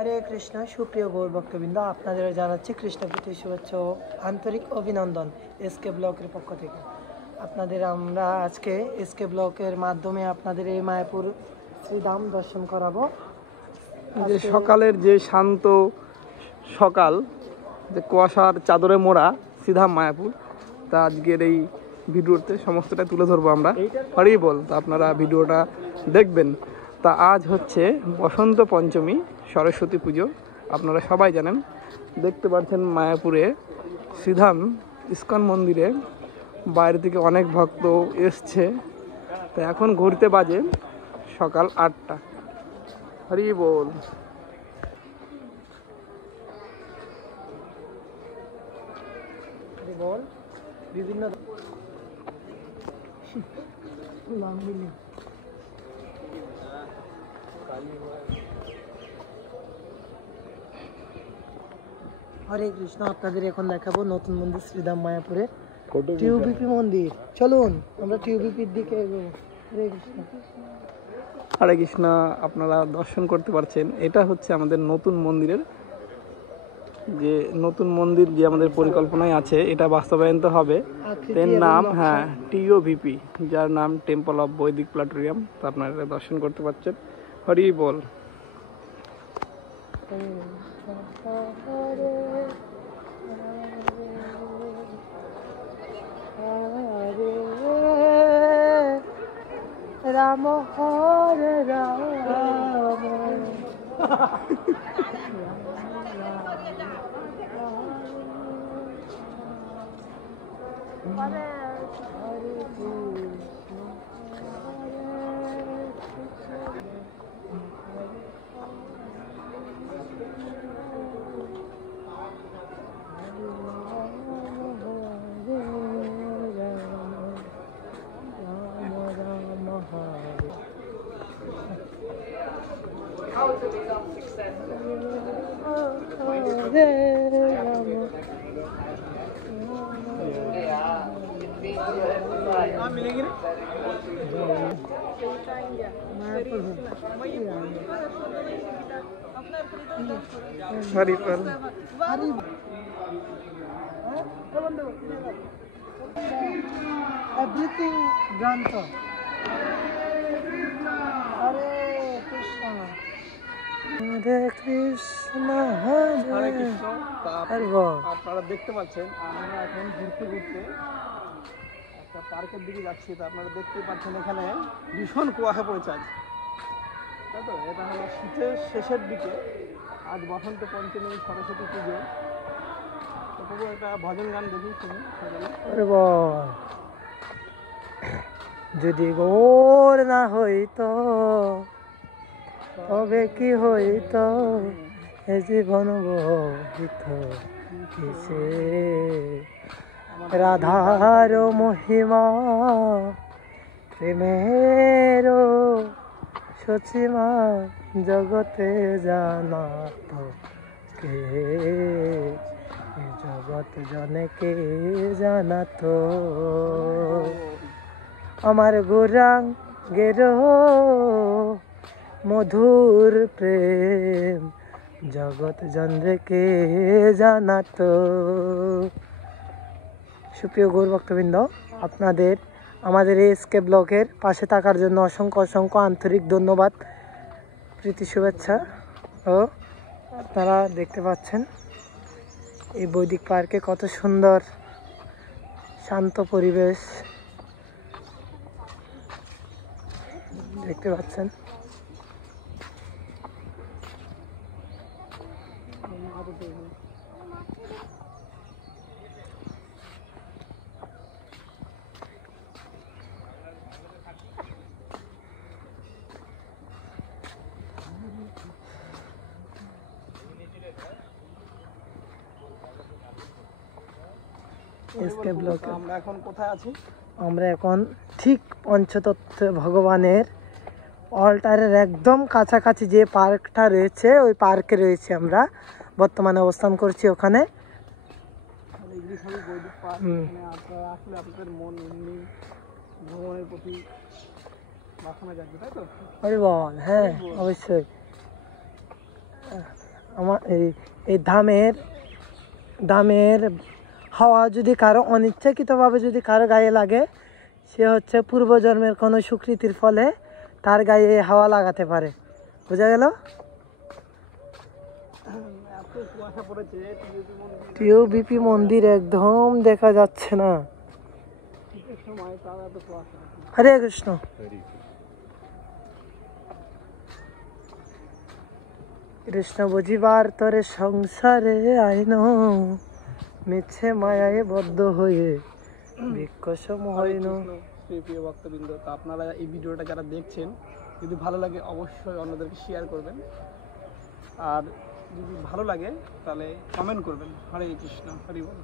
হরে কৃষ্ণ। সুপ্রিয় গৌর ভক্তবৃন্দ, আপনাদের জানাচ্ছি কৃষ্ণপ্রীতি শুভেচ্ছা ও আন্তরিক অভিনন্দন এসকে ব্লকের পক্ষ থেকে। আমরা আজকে এসকে ব্লকের মাধ্যমে আপনাদের এই মায়াপুর শ্রীধাম দর্শন করাবো। যে সকালের যে শান্ত সকাল, যে কুয়াশার চাদরে মোড়া শ্রীধাম মায়াপুর, তা আজকের এই ভিডিওতে সমস্তটা তুলে ধরবো আমরা। হরি বল। তা আপনারা ভিডিওটা দেখবেন। তা আজ হচ্ছে বসন্ত পঞ্চমী, সরস্বতী পুজো, আপনারা সবাই জানেন। দেখতে পাচ্ছেন মায়াপুরে শ্রীধাম ইস্কন মন্দিরে বাইরে থেকে অনেক ভক্ত এসছে। তা এখন ঘুরতে বাজে সকাল 8টা। হরি বল। বল বিভিন্ন হরে কৃষ্ণ। আপনাদের এখন দেখাবো নতুন মন্দির শ্রীধাম মায়াপুরে টিউবিপি মন্দির। চলুন আমরা টিউবিপির দিকে এগোবো। হরে কৃষ্ণ। হরে কৃষ্ণ। আপনারা দর্শন করতে পারছেন, এটা হচ্ছে আমাদের নতুন মন্দিরের যে নতুন মন্দির যে আমাদের পরিকল্পনায় আছে, এটা বাস্তবায়ন তো হবে। এর নাম টিওভিপি, যার নাম টেম্পল অফ বৈদিক প্লাটোরিয়াম। তো আপনারা এটা দর্শন করতে পারছেন। হরি বল। রাম হরে Ram How to become everything গ্রন্থ। হরে কৃষ্ণ হরে কৃষ্ণ হরে কৃষ্ণ। আপনারা দেখতে পাচ্ছেন আমরা এখন ঘুরতে ঘুরতে একটা পার্কের দিকে যাচ্ছি। তা আপনারা দেখতে পাচ্ছেন এখানে ভীষণ কুয়াশা পড়েছে আজ, তাই তো? এটা হলো শীতের শেষের দিকে, আজ বসন্ত পঞ্চমী, সরস্বতী পুজো। তো তবু একটা ভজন গান দেখি, শুনি। যদি গৌর না হইতো তবে কি হইতো, এ জীবন বহিত কিসে। রাধার মহিমা প্রেমের সচিমা জগতে জানাত কে, জগৎ জনে কে জানাত। আমার গৌরাঙ্গের মধুর প্রেম জগৎ জনরে কে জানাতো। সুপ্রিয় গৌর ভক্তবৃন্দ, আপনাদের আমাদের এসকে ব্লকের পাশে থাকার জন্য অসংখ্য অসংখ্য আন্তরিক ধন্যবাদ, প্রীতি শুভেচ্ছা। ও আপনারা দেখতে পাচ্ছেন এই বৈদিক পার্কে কত সুন্দর শান্ত পরিবেশ দেখতে পাচ্ছেন। এসকে ব্লকে আমরা এখন কোথায় আছি? আমরা এখন ঠিক পঞ্চতত্ত্ব ভগবানের অল্টারের একদম কাছাকাছি যে পার্কটা রয়েছে, ওই পার্কে রয়েছে। আমরা বর্তমানে অবস্থান করছি ওখানে। আপনাদের মন এমনি ভগবানের প্রতি বাসনা জাগবে, তাই তো? হরি বল। হ্যাঁ, অবশ্যই। আমার এই ধামের হাওয়া যদি কারো অনিচ্ছাকৃতভাবে যদি কারো গায়ে লাগে, সে হচ্ছে পূর্বজন্মের কোনো সুকৃতির ফলে তার গায়ে এই হাওয়া লাগাতে পারে। বোঝা গেল? এত কুয়াশা পড়েছে, টিউবিপি মন্দির একদম দেখা যাচ্ছে না। শীতের সময় তাও এত কুয়াশা। হরে কৃষ্ণ। কৃষ্ণ বুঝিবার তরে সংসারে আইন, মিছে মায়ায় বদ্ধ হয়ে বিকশম হইন। প্রিয় ভক্তবৃন্দ, তো আপনারা এই ভিডিওটা যারা দেখছেন, যদি ভালো লাগে অবশ্যই অন্যদেরকে শেয়ার করবেন, আর যদি ভালো লাগে তাহলে কমেন্ট করবেন। হরে কৃষ্ণ, হরি বল।